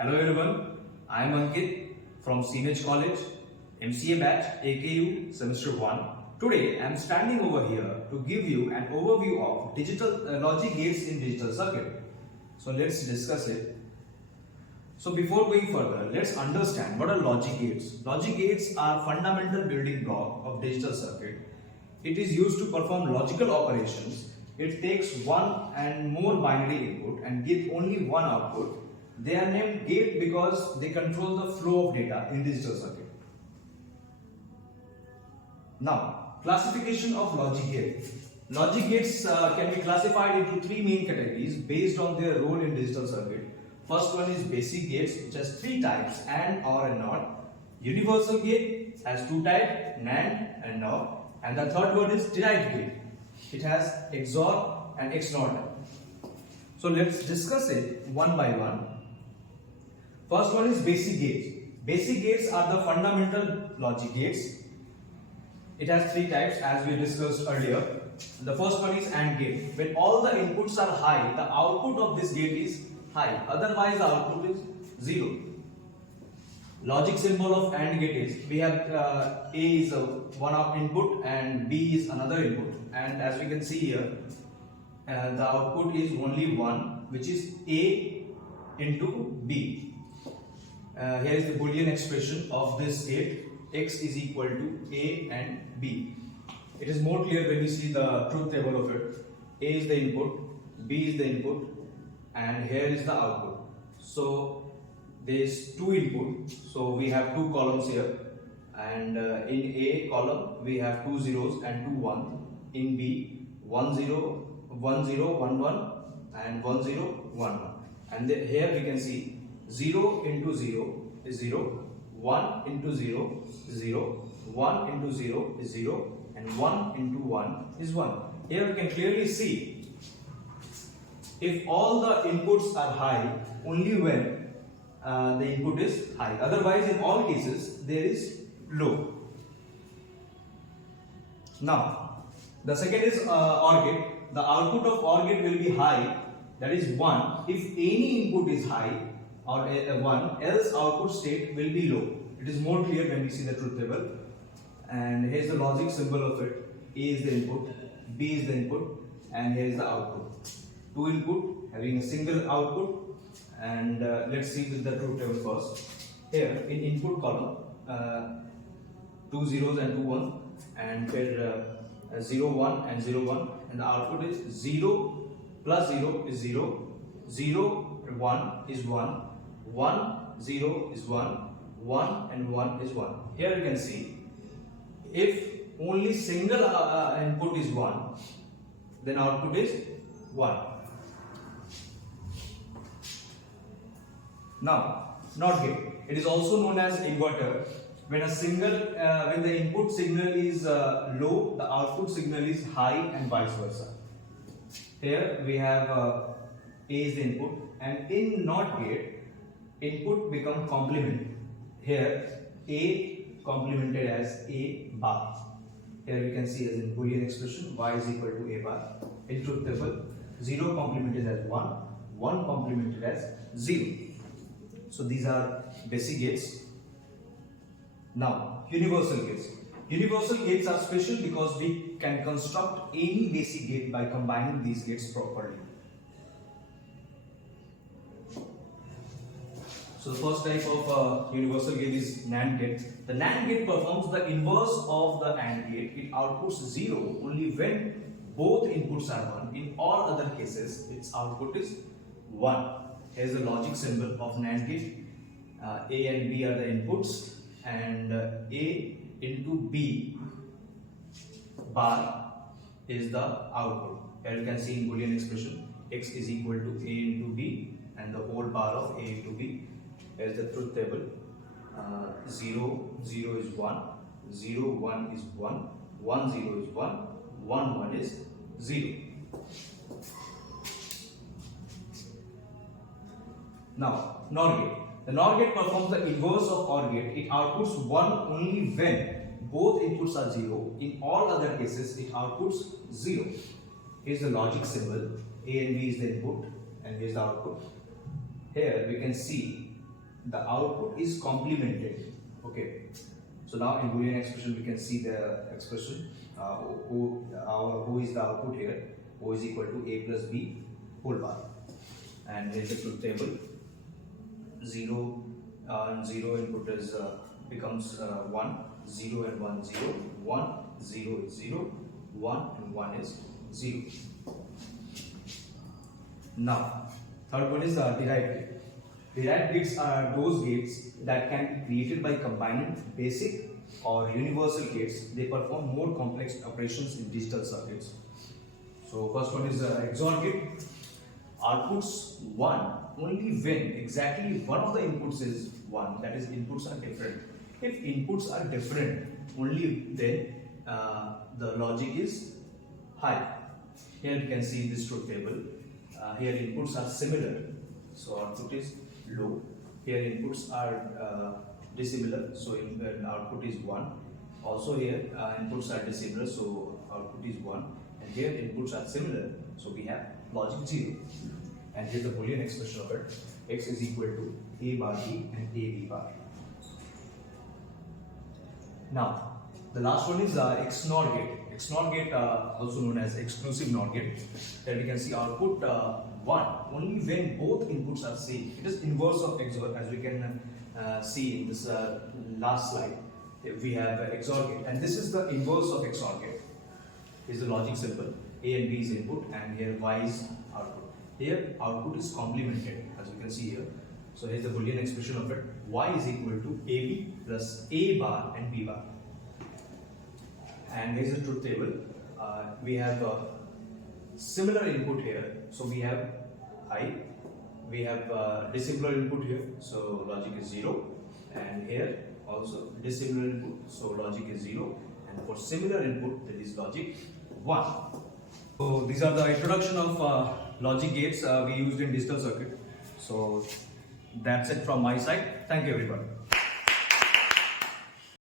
Hello everyone, I am Ankit from CIMAGE College, MCA batch, AKU semester 1. Today I am standing over here to give you an overview of digital logic gates in digital circuit. So let's discuss it. So before going further, let's understand what are logic gates. Logic gates are fundamental building block of digital circuit. It is used to perform logical operations. It takes one and more binary input and gives only one output. They are named gate because they control the flow of data in digital circuit. Now, classification of logic gates. Logic gates can be classified into three main categories based on their role in digital circuit. First one is basic gates, which has three types: AND, OR and NOT. Universal gate has two types, NAND and NOR. And the third one is derived gate. It has XOR and XNOR. So let's discuss it one by one. First one is basic gates. Basic gates are the fundamental logic gates. It has three types as we discussed earlier. The first one is AND gate. When all the inputs are high, the output of this gate is high. Otherwise, the output is 0. Logic symbol of AND gate is we have A is one input and B is another input. And as we can see here, the output is only one, which is A into B. Here is the Boolean expression of this gate. X is equal to A and B. It is more clear when we see the truth table of it. A is the input, B is the input, and here is the output. So there is two input. So we have two columns here, and in A column we have two zeros and two ones. In B, 1 0 1 0 1 1 and 1 0 1 1. And here we can see 0 into 0 is 0, 1 into 0 is 0, 1 into 0 is 0, and 1 into 1 is 1. Here we can clearly see if all the inputs are high, only when the input is high. Otherwise, in all cases, there is low. Now, the second is OR gate. The output of OR gate will be high, that is 1, if any input is high or 1, else output state will be low. It is more clear when we see the truth table. And here is the logic symbol of it. A is the input, B is the input, and here is the output. Two input having a single output. And let's see with the truth table first. Here in input column, two zeros and two ones, and here 0 1 and 0 1, and the output is 0 plus 0 is 0, 0 1 is 1, 1 0 is 1, 1 and 1 is 1. Here you can see if only single input is 1, then output is 1. Now, NOT gate. It is also known as inverter. When when the input signal is low, the output signal is high, and vice versa. Here we have A is the input, and in NOT gate, input become complement. Here A complemented as A bar. Here we can see as in Boolean expression y is equal to A bar. In truth table, 0 complemented as 1, 1 complemented as 0. So these are basic gates. Now, universal gates. Universal gates are special because we can construct any basic gate by combining these gates properly. So the first type of universal gate is NAND gate. The NAND gate performs the inverse of the AND gate. It outputs 0 only when both inputs are 1. In all other cases, its output is 1. Here is the logic symbol of NAND gate. A and B are the inputs, and A into B bar is the output. Here you can see in Boolean expression X is equal to A into B and the whole bar of A into B. Here is the truth table. 0 0 is 1, 0 1 is 1, 1 0 is 1, 1 1 is 0. Now, NOR gate. The NOR gate performs the inverse of OR gate. It outputs 1 only when both inputs are 0. In all other cases, it outputs 0. Here is the logic symbol. A and B is the input, and here is the output. Here we can see the output is complemented. Okay. So now in Boolean expression we can see the expression who is the output here. O is equal to A plus B whole bar. And here is the truth table. 0 and 0 input is becomes 1, 0 and 1 0, 1, 0 is 0, 1 and 1 is 0. Now third one is derived gate. Derived gates are those gates that can be created by combining basic or universal gates. They perform more complex operations in digital circuits. So first one is XOR gate. Outputs 1 only when exactly one of the inputs is 1, that is inputs are different. If inputs are different, only then the logic is high. Here you can see in this truth table, here inputs are similar, so output is low. Here inputs are dissimilar, so output is 1. Also here inputs are dissimilar, so output is 1. And here inputs are similar, so we have logic 0. And here the Boolean expression of it, x is equal to a bar b and a b bar. Now the last one is XNOR gate. XNOR gate, also known as exclusive NOR gate. There we can see output 1 only when both inputs are same. It is inverse of XOR, as we can see in this last slide. We have XOR gate, and this is the inverse of XOR gate. Is the logic simple. A and B is input, and here Y is output. Here output is complemented, as you can see here. So here is the Boolean expression of it. Y is equal to AB plus A bar and B bar. And here is the truth table. We have a similar input here. So we have I. We have dissimilar input here. So logic is 0. And here also dissimilar input. So logic is 0. And for similar input, that is logic 1. So these are the introduction of logic gates we used in digital circuit. So that's it from my side. Thank you everybody.